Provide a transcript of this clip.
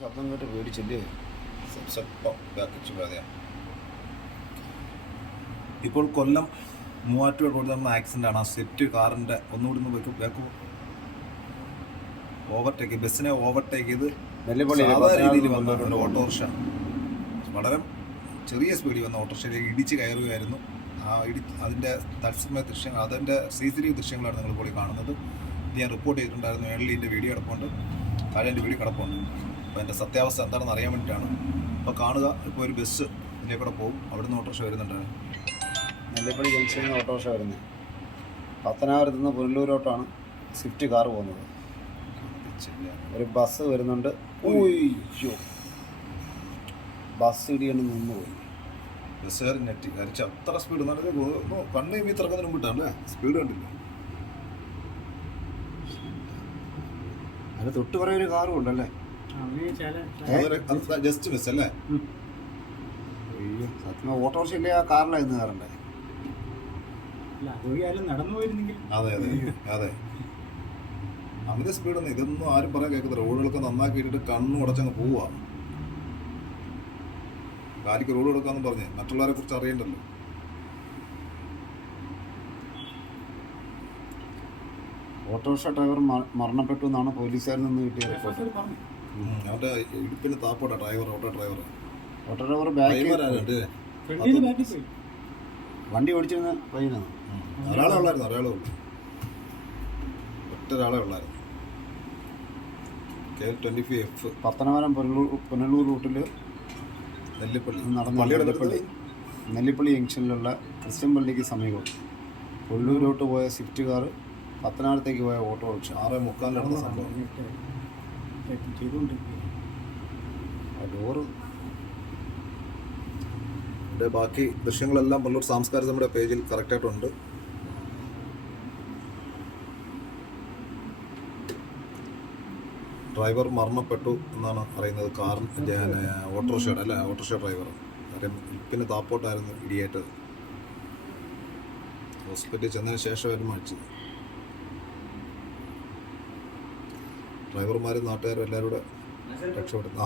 ശബ്ദം കേട്ട് പേടിച്ചില്ലേ? ഇപ്പോൾ കൊല്ലം മൂവാറ്റുപുഴ റോഡിൽ നടന്ന ആക്സിഡൻ്റ് ആണ്. ആ സ്വിഫ്റ്റ് കാറിൻ്റെ ഒന്നുകൂടി ബാക്ക് ഓവർടേക്ക് ബസ്സിനെ ഓവർടേക്ക് ചെയ്ത് സാധാരണ രീതിയിൽ വന്ന ഒരു ഓട്ടോറിക്ഷ വളരെ ചെറിയ സ്പീഡിൽ വന്ന ഓട്ടോറിക്ഷയിലേക്ക് ഇടിച്ച് കയറുകയായിരുന്നു. അതിൻ്റെ തത്സമയ ദൃശ്യങ്ങൾ, അതിൻ്റെ CCTV ദൃശ്യങ്ങളാണ് നിങ്ങൾ കൂടി കാണുന്നത്. ഇത് ഞാൻ റിപ്പോർട്ട് ചെയ്തിട്ടുണ്ടായിരുന്നു. മേളിൻ്റെ വീഡിയോ കിടപ്പുണ്ട്, താഴെ വീഡിയോ കിടപ്പുണ്ട്. അപ്പോൾ എൻ്റെ സത്യാവസ്ഥ എന്താണെന്ന് അറിയാൻ വേണ്ടിയിട്ടാണ്. അപ്പോൾ കാണുക. ഇപ്പോൾ ഒരു ബസ് ഇതിലേക്കൂടെ പോകും, അവിടെ നിന്ന് ഓട്ടോറിക്ഷ വരുന്നുണ്ടായിരുന്നു. നെല്ലിപ്പള്ളി ജംഗ്ഷനിൽ നിന്ന് ഓട്ടോറിക്ഷ വരുന്നത്. പത്തനാപുരത്ത് നിന്ന് പുനലൂരോട്ടാണ് സ്വിഫ്റ്റ് കാർ പോകുന്നത്. ഒരു ബസ് വരുന്നുണ്ട്. ബസ് ഇടിയാണ് നിന്നുപോയി. ബസ്സുകാർ നെറ്റി അരിച്ച് അത്ര സ്പീഡ് കണ്ണ് ഈ തിറക്കുന്നതിന് മുമ്പിട്ടാണ് സ്പീഡ് കണ്ടില്ല. അതിന് തൊട്ട് പറയൊരു കാറും ഉണ്ടല്ലേ, ജസ്റ്റ് മിസ് അല്ലേ? സത്യം ഓട്ടോറിക്ഷ ഇല്ലേ, ആ കാറിലായിരുന്നു കയറണ്ടേ. അതെ അതെ അതെ, അമിത സ്പീഡൊന്നും ഇതൊന്നും ആരും പറയാൻ കേൾക്കത്തില്ല. റോഡുകളൊക്കെ നന്നാക്കിയിട്ട് കണ്ണു ഉടച്ചങ്ങ് പോവുക. കാലിക്ക് റോഡ് കൊടുക്കാന്ന് പറഞ്ഞ് മറ്റുള്ളവരെ കുറിച്ച് അറിയണ്ടല്ലോ. ഓട്ടോറിക്ഷ ഡ്രൈവർ മരണപ്പെട്ടു എന്നാണ് പോലീസുകാരിൽ നിന്ന് കിട്ടിയ റിപ്പോർട്ട്. അവന്റെ ഇടുപ്പിന് താപ്പോട്ടാ ഡ്രൈവർ. ഓട്ടോ ഡ്രൈവർ വണ്ടി ഓടിച്ചിരുന്ന പയ്യനാണ്. ഒരാളെ ഉള്ളായിരുന്നു. ഒറ്റൊരാളെ ഉള്ളായിരുന്നു. KL25F പത്തനാപുരം പുനലൂർ റൂട്ടിൽ നെല്ലിപ്പള്ളി ജംഗ്ഷനിലുള്ള ക്രിസ്ത്യൻ പള്ളിക്ക് സമീപം പുല്ലൂരോട്ട് പോയ സ്വിഫ്റ്റ് കാർ പത്തനാപുരത്തേക്ക് പോയ ഓട്ടോറിക്ഷ 6:45 നടന്ന സംഭവം. ഡോറ് ബാക്കി ദൃശ്യങ്ങളെല്ലാം പുല്ലൂർ സാംസ്കാരിക നമ്മുടെ പേജിൽ കറക്റ്റായിട്ടുണ്ട്. ഡ്രൈവർ മരണപ്പെട്ടു എന്നാണ് അറിയുന്നത്. ഓട്ടോറിക്ഷയുടെ അല്ല, ഓട്ടോറിക്ഷ ഡ്രൈവർ. കാര്യം പിന്നെ താപ്പോട്ടായിരുന്നു ഇടിയേറ്റത്. ഹോസ്പിറ്റലിൽ ചെന്നതിന് ശേഷമായിരുന്നു മരിച്ചത്. ഡ്രൈവർമാരും നാട്ടുകാരും എല്ലാവരും കൂടെ രക്ഷപ്പെടുന്നു.